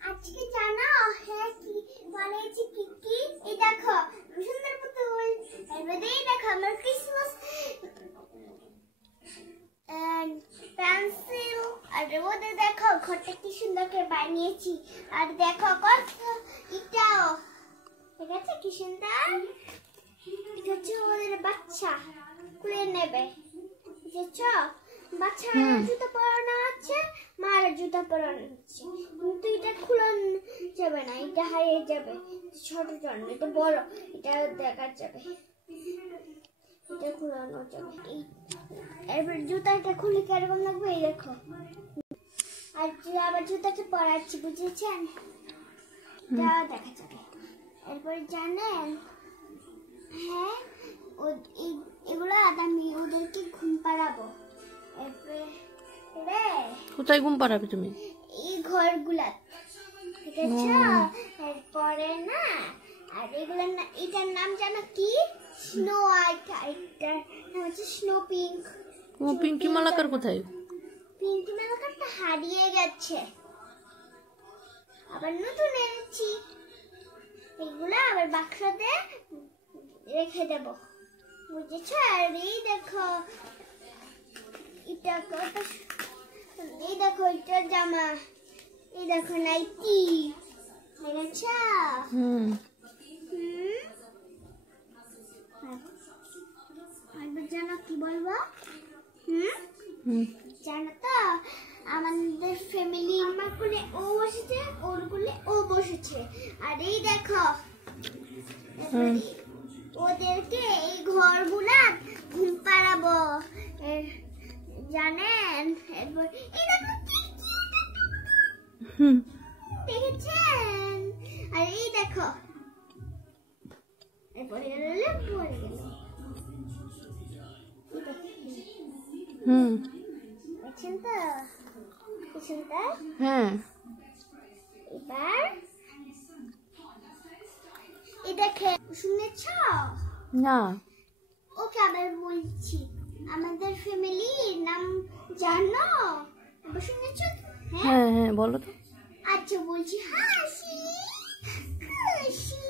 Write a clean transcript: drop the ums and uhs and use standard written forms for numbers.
আজকে জানো হ্যাঁ কি বানিয়েছি কি এই দেখো সুন্দর পুতুল এবারে দেখো আমার ক্রিসমাস পেন্সিল আর ওদের দেখো ঘরটা কি সুন্দর করে বানিয়েছি আর দেখো কত এটাও ঠিক আছে কি সুন্দর এটা হচ্ছে ওদের বাচ্চা খুলে নেবে বুঝেছো বাচ্চা জুতা পরানো আছে মার জুতা পরানো আছে কিন্তু এটা খুলে যাবে না এটা হারিয়ে যাবে ছোট জন্য এটা বড় এটা দেখা যাবে এটা খুলানো যাবে এবার জুতাটা খুলে কেমন লাগবে এই দেখো আর আবার জুতাটা পরাচ্ছি বুঝেছেন এটা দেখা যাবে এরপর জানেন হ্যাঁ এগুলো আমি ওদেরকে ঘুম পাড়াবো কোথায় ঘুম পাড়াবে তুমি এই ঘরগুলা ঠিক আছে এরপরে না আর এগুলো না এটার নাম জানো কি স্নো হোয়াইট এটার নাম হচ্ছে স্নো পিঙ্ক ও পিঙ্কি মালাকার কোথায় পিঙ্কি মালাকারটা হারিয়ে গেছে আবার নতুন এনেছি এগুলো আবার বাক্সতে রেখে দেব বুঝেছো আর এই দেখো এটা এই দেখো এটা জামা এই দেখো নাইটি বুঝেছো আর জানো কি বলবো জানো তো আমাদের ফ্যামিলি আমার কোলে ও বসেছে ওর কোলে ও বসেছে আর এই দেখো ওদেরকে এই ঘরগুলা ঘুম পাড়াবো জানেন এরপর এই দেখো দেখেছেন আর এই দেখো এরপরে পড়ে গেল দেখছেন তো দেখছেন তো হ্যাঁ এবার এই দেখে শুনেছ না ওকে আবার বলছি আমাদের ফ্যামিলির নাম জানো আবার শুনেছ হ্যাঁ হ্যাঁ বলো তো আচ্ছা বলছি হাসি খুশি